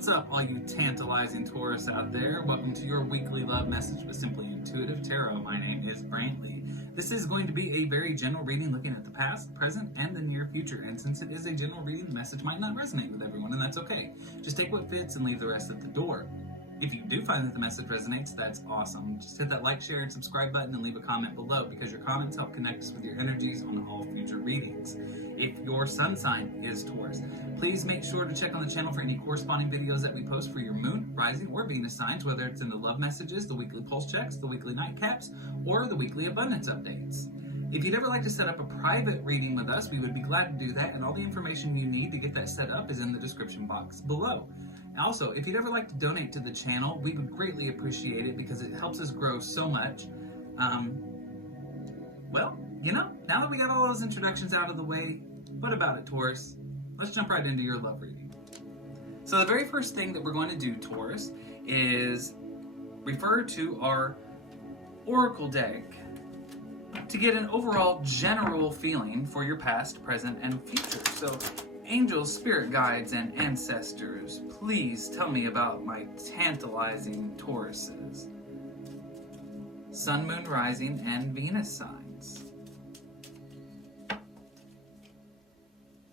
What's up, all you tantalizing Taurus out there? Welcome to your weekly love message with Simply Intuitive Tarot. My name is Brantley. This is going to be a very general reading looking at the past, present, and the near future. And since it is a general reading, the message might not resonate with everyone, and that's okay. Just take what fits and leave the rest at the door. If you do find that the message resonates, that's awesome. Just hit that like, share, and subscribe button and leave a comment below because your comments help connect us with your energies on all future readings. If your sun sign is Taurus, please make sure to check on the channel for any corresponding videos that we post for your moon, rising, or Venus signs, whether it's in the love messages, the weekly pulse checks, the weekly nightcaps, or the weekly abundance updates. If you'd ever like to set up a private reading with us, we would be glad to do that, and all the information you need to get that set up is in the description box below. Also, if you'd ever like to donate to the channel, we would greatly appreciate it because it helps us grow so much. Well, you know, now that we got all those introductions out of the way, what about it, Taurus? Let's jump right into your love reading. So the very first thing that we're going to do, Taurus, is refer to our oracle deck to get an overall general feeling for your past, present, and future. So angels, spirit guides, and ancestors, please tell me about my tantalizing Tauruses. Sun, moon, rising, and Venus signs.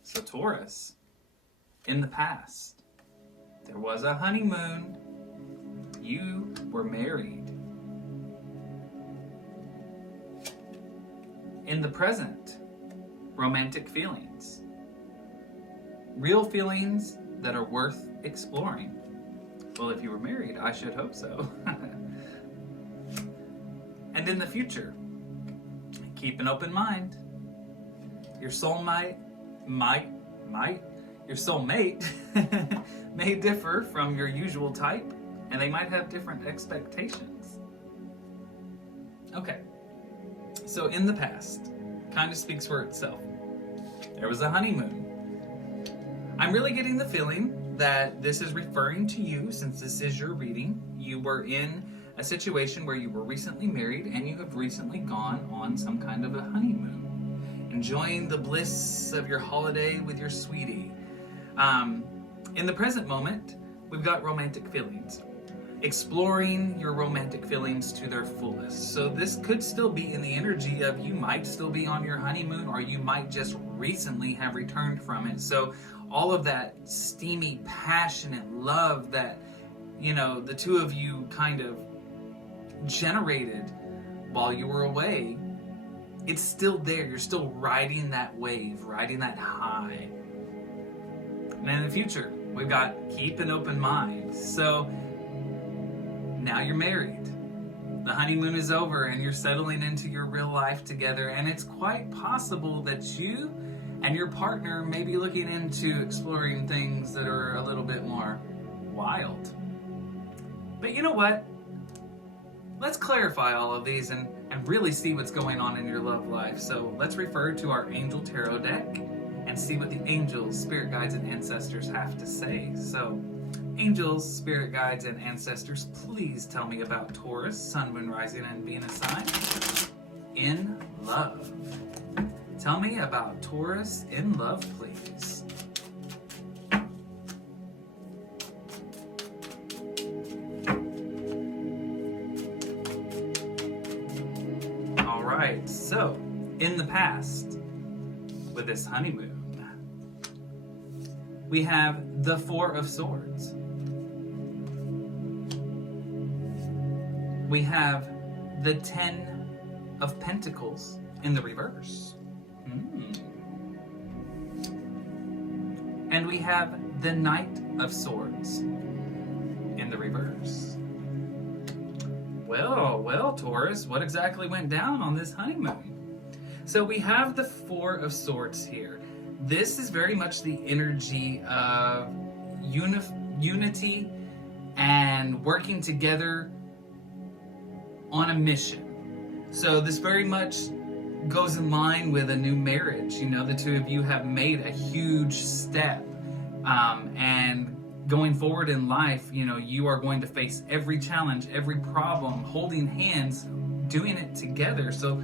So Taurus, in the past, there was a honeymoon. You were married. In the present, romantic feelings. Real feelings that are worth exploring. Well, if you were married, I should hope so. And in the future, keep an open mind. Your soulmate your soulmate may differ from your usual type, and they might have different expectations. Okay, so in the past, kind of speaks for itself. There was a honeymoon. I'm really getting the feeling that this is referring to you, since this is your reading. You were in a situation where you were recently married and you have recently gone on some kind of a honeymoon, enjoying the bliss of your holiday with your sweetie. In the present moment, we've got romantic feelings. Exploring your romantic feelings to their fullest. So this could still be in the energy of you might still be on your honeymoon, or you might just recently have returned from it. So all of that steamy, passionate love that, you know, the two of you kind of generated while you were away, it's still there. You're still riding that wave, riding that high. And in the future, we've got keep an open mind. So now you're married. The honeymoon is over and you're settling into your real life together, and it's quite possible that you and your partner may be looking into exploring things that are a little bit more wild. But you know what? Let's clarify all of these and really see what's going on in your love life. So let's refer to our angel tarot deck and see what the angels, spirit guides, and ancestors have to say. So angels, spirit guides, and ancestors, please tell me about Taurus, sun, moon, rising, and Venus sign in love. Tell me about Taurus in love, please. All right, so in the past, with this honeymoon, we have the Four of Swords. We have the Ten of Pentacles in the reverse. And we have the Knight of Swords in the reverse. Well, Taurus, what exactly went down on this honeymoon? So we have the Four of Swords here. This is very much the energy of unity and working together on a mission. So this very much goes in line with a new marriage. You know, the two of you have made a huge step, and going forward in life, you know, you are going to face every challenge, every problem, holding hands, doing it together. So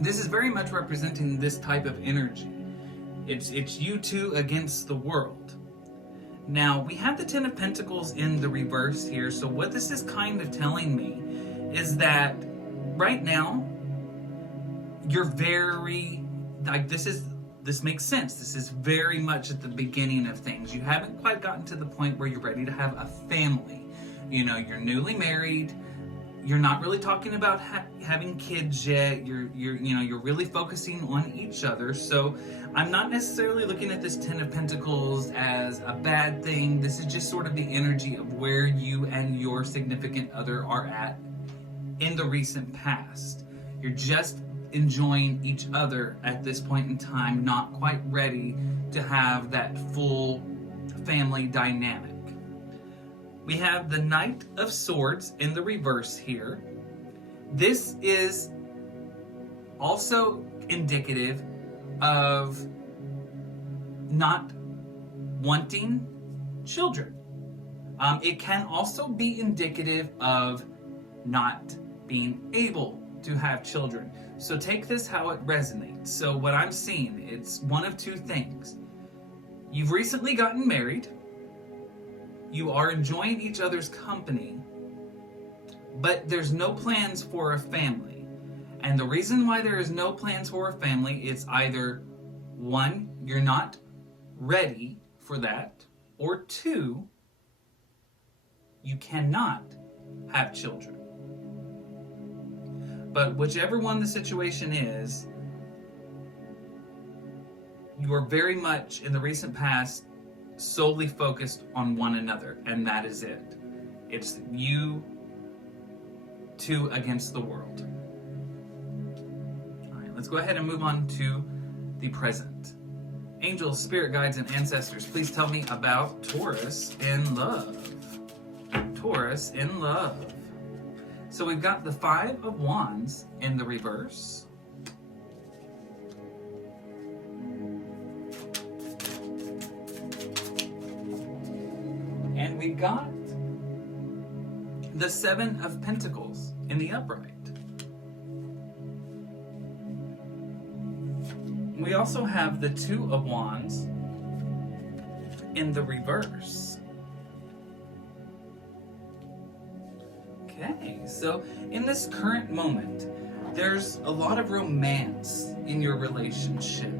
this is very much representing this type of energy. It's you two against the world. Now, we have the Ten of Pentacles in the reverse here, so what this is kind of telling me is that right now, you're very, like, this makes sense. This is very much at the beginning of things. You haven't quite gotten to the point where you're ready to have a family. You know, you're newly married. You're not really talking about having kids yet. You're really focusing on each other. So I'm not necessarily looking at this Ten of Pentacles as a bad thing. This is just sort of the energy of where you and your significant other are at in the recent past. You're just enjoying each other at this point in time, not quite ready to have that full family dynamic. We have the Knight of Swords in the reverse here. This is also indicative of not wanting children. It can also be indicative of not being able to have children. So take this how it resonates. So what I'm seeing, it's one of two things. You've recently gotten married. You are enjoying each other's company, but there's no plans for a family. And the reason why there is no plans for a family is either one, you're not ready for that, or two, you cannot have children. But whichever one the situation is, you are very much in the recent past solely focused on one another, and that is it. It's you two against the world. All right, let's go ahead and move on to the present. Angels, spirit guides, and ancestors, please tell me about Taurus in love. Taurus in love. So we've got the Five of Wands in the reverse. And we've got the Seven of Pentacles in the upright. We also have the Two of Wands in the reverse. Okay, so in this current moment, there's a lot of romance in your relationship.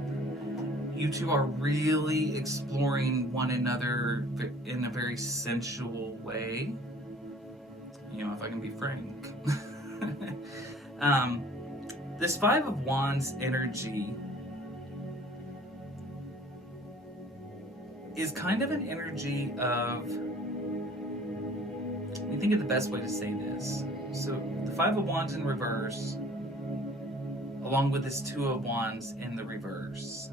You two are really exploring one another in a very sensual way. You know, if I can be frank. This Five of Wands energy is kind of an energy of, let me think of the best way to say this. So the Five of Wands in reverse, along with this Two of Wands in the reverse.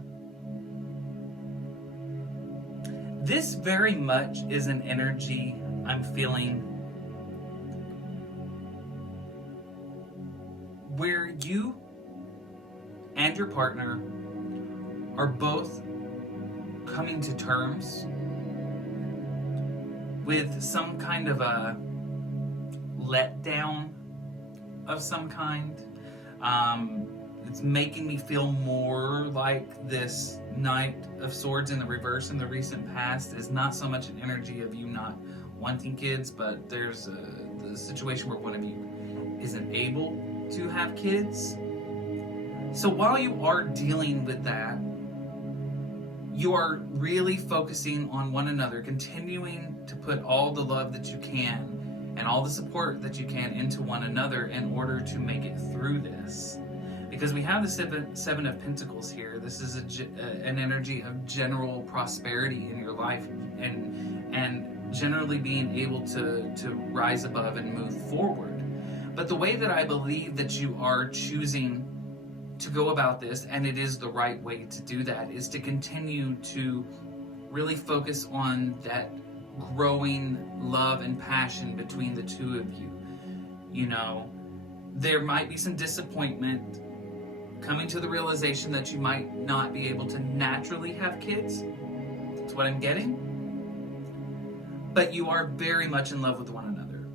This very much is an energy I'm feeling where you and your partner are both coming to terms with some kind of a letdown of some kind. It's making me feel more like this Knight of Swords in the reverse in the recent past is not so much an energy of you not wanting kids, but there's the situation where one of you isn't able to have kids. So while you are dealing with that, you are really focusing on one another, continuing to put all the love that you can and all the support that you can into one another in order to make it through this. Because we have the Seven of Pentacles here. This is an energy of general prosperity in your life and generally being able to rise above and move forward. But the way that I believe that you are choosing to go about this, and it is the right way to do that, is to continue to really focus on that growing love and passion between the two of you. You know, there might be some disappointment coming to the realization that you might not be able to naturally have kids. That's what I'm getting. But you are very much in love with one another.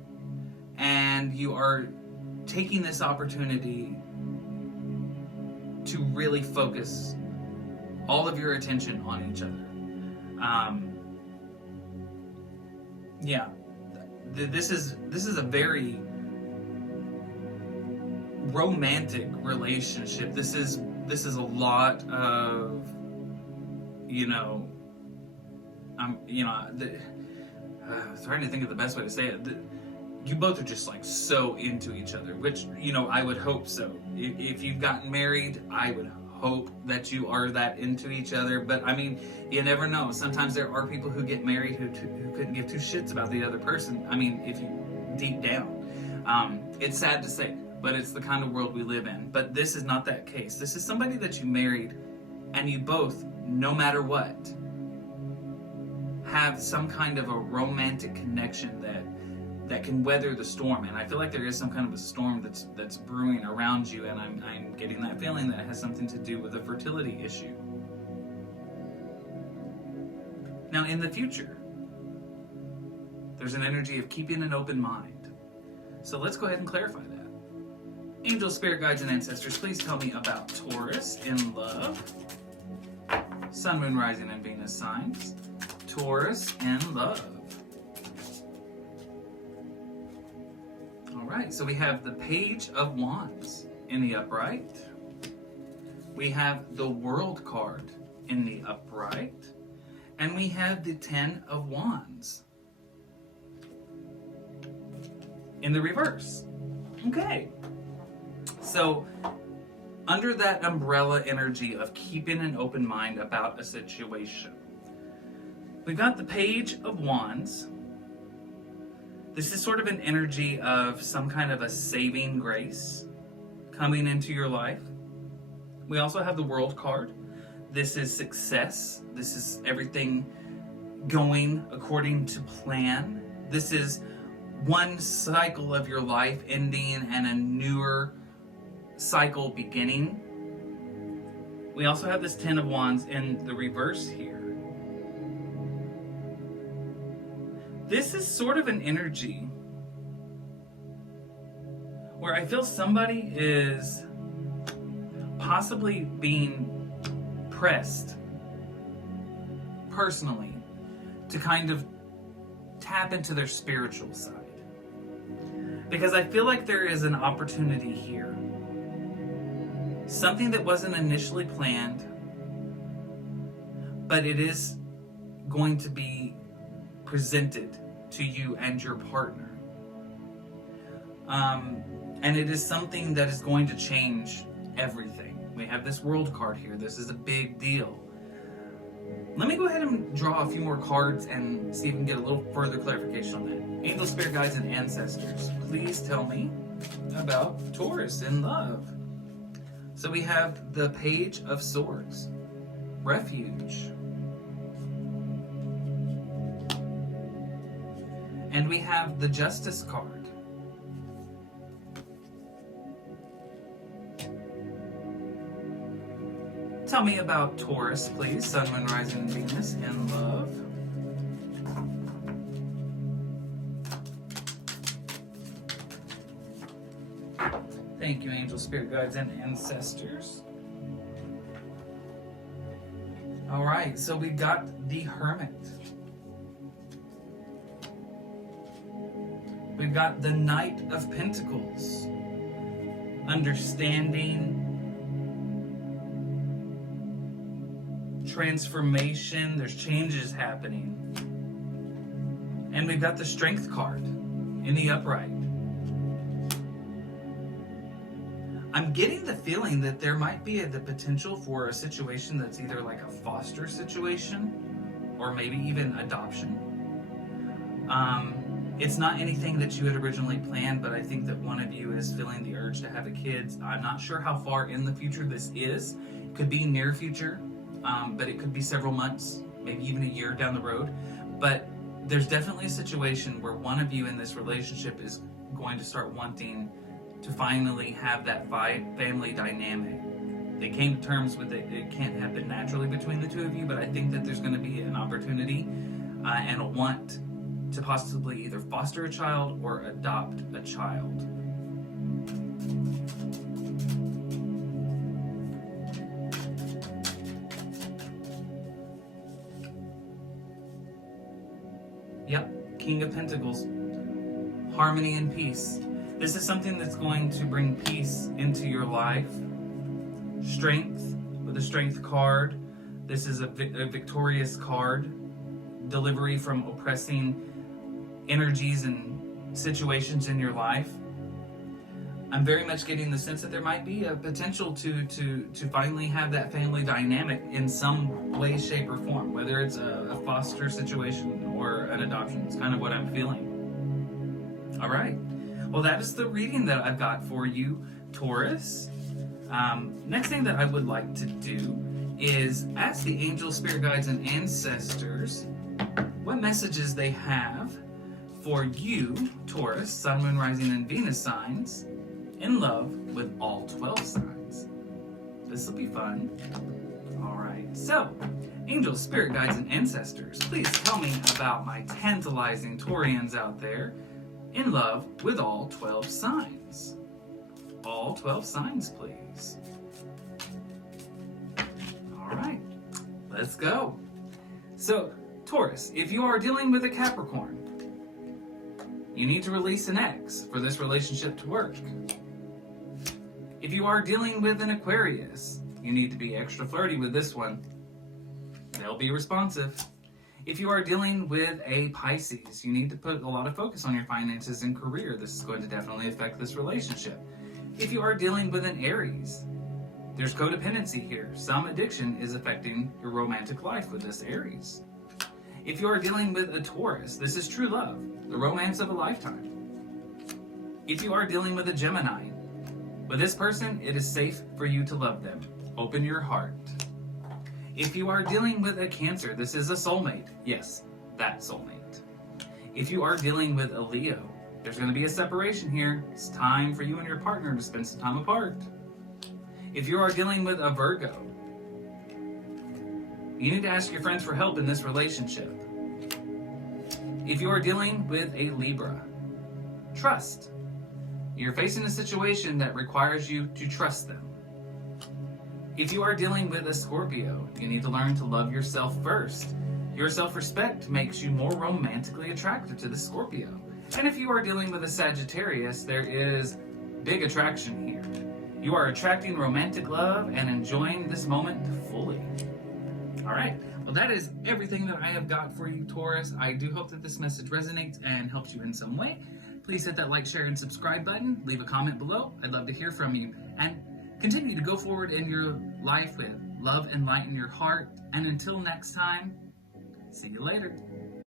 And you are taking this opportunity to really focus all of your attention on each other. Yeah. This is a very romantic relationship. This is a lot of, you know, I'm trying to think of the best way to say it. You both are just like so into each other, which, you know, I would hope so. If you've gotten married, I would hope that you are that into each other. But I mean, you never know. Sometimes there are people who get married who couldn't give two shits about the other person. I mean, if you deep down, it's sad to say, but it's the kind of world we live in. But this is not that case. This is somebody that you married, and you both, no matter what, have some kind of a romantic connection that can weather the storm. And I feel like there is some kind of a storm that's brewing around you, and I'm getting that feeling that it has something to do with a fertility issue. Now, in the future, there's an energy of keeping an open mind. So let's go ahead and clarify that. Angel, spirit guides, and ancestors, please tell me about Taurus in love. Sun, Moon, Rising, and Venus signs. Taurus in love. All right, so we have the Page of Wands in the upright. We have the World card in the upright. And we have the Ten of Wands in the reverse. Okay. So, under that umbrella energy of keeping an open mind about a situation, we've got the Page of Wands. This is sort of an energy of some kind of a saving grace coming into your life. We also have the World card. This is success. This is everything going according to plan. This is one cycle of your life ending and a newer cycle beginning. We also have this Ten of Wands in the reverse here. This is sort of an energy where I feel somebody is possibly being pressed personally to kind of tap into their spiritual side. Because I feel like there is an opportunity here. Something that wasn't initially planned, but it is going to be presented to you and your partner. And it is something that is going to change everything. We have this World card here. This is a big deal. Let me go ahead and draw a few more cards and see if we can get a little further clarification on that. Angel, spirit guides, and ancestors, please tell me about Taurus in love. So we have the Page of Swords, Refuge. And we have the Justice card. Tell me about Taurus, please. Sun, Moon, Rising, and Venus in love. Thank you, angel, spirit guides, and ancestors. All right, so we got the Hermit. We've got the Knight of Pentacles. Understanding, transformation, there's changes happening. And we've got the Strength card in the upright. I'm getting the feeling that there might be the potential for a situation that's either like a foster situation or maybe even adoption. It's not anything that you had originally planned, but I think that one of you is feeling the urge to have a kid. I'm not sure how far in the future this is. It could be near future, but it could be several months, maybe even a year down the road. But there's definitely a situation where one of you in this relationship is going to start wanting to finally have that family dynamic. They came to terms with it. It can't happen naturally between the two of you, but I think that there's going to be an opportunity and a want to possibly either foster a child or adopt a child. Yep, King of Pentacles, harmony and peace. This is something that's going to bring peace into your life. Strength with a Strength card. This is a victorious card. Delivery from oppressing energies and situations in your life. I'm very much getting the sense that there might be a potential to finally have that family dynamic in some way, shape, or form, whether it's a foster situation or an adoption. It's kind of what I'm feeling. All right. Well, that is the reading that I've got for you, Taurus. Next thing that I would like to do is ask the angels, spirit guides, and ancestors what messages they have for you, Taurus, Sun, Moon, Rising, and Venus signs, in love with all 12 signs. This will be fun. All right. So, angels, spirit guides, and ancestors, please tell me about my tantalizing Taurians out there in love with all 12 signs. All 12 signs, please. All right. Let's go. So, Taurus, if you are dealing with a Capricorn, you need to release an X for this relationship to work. If you are dealing with an Aquarius, you need to be extra flirty with this one. They'll be responsive. If you are dealing with a Pisces, you need to put a lot of focus on your finances and career. This is going to definitely affect this relationship. If you are dealing with an Aries, there's codependency here. Some addiction is affecting your romantic life with this Aries. If you are dealing with a Taurus, this is true love, the romance of a lifetime. If you are dealing with a Gemini, with this person, it is safe for you to love them. Open your heart. If you are dealing with a Cancer, this is a soulmate. Yes, that soulmate. If you are dealing with a Leo, there's going to be a separation here. It's time for you and your partner to spend some time apart. If you are dealing with a Virgo, you need to ask your friends for help in this relationship. If you are dealing with a Libra, trust. You're facing a situation that requires you to trust them. If you are dealing with a Scorpio, you need to learn to love yourself first. Your self-respect makes you more romantically attractive to the Scorpio. And if you are dealing with a Sagittarius, there is big attraction here. You are attracting romantic love and enjoying this moment fully. All right. Well, that is everything that I have got for you, Taurus. I do hope that this message resonates and helps you in some way. Please hit that like, share, and subscribe button. Leave a comment below. I'd love to hear from you. And continue to go forward in your life with love and light in your heart. And until next time, see you later.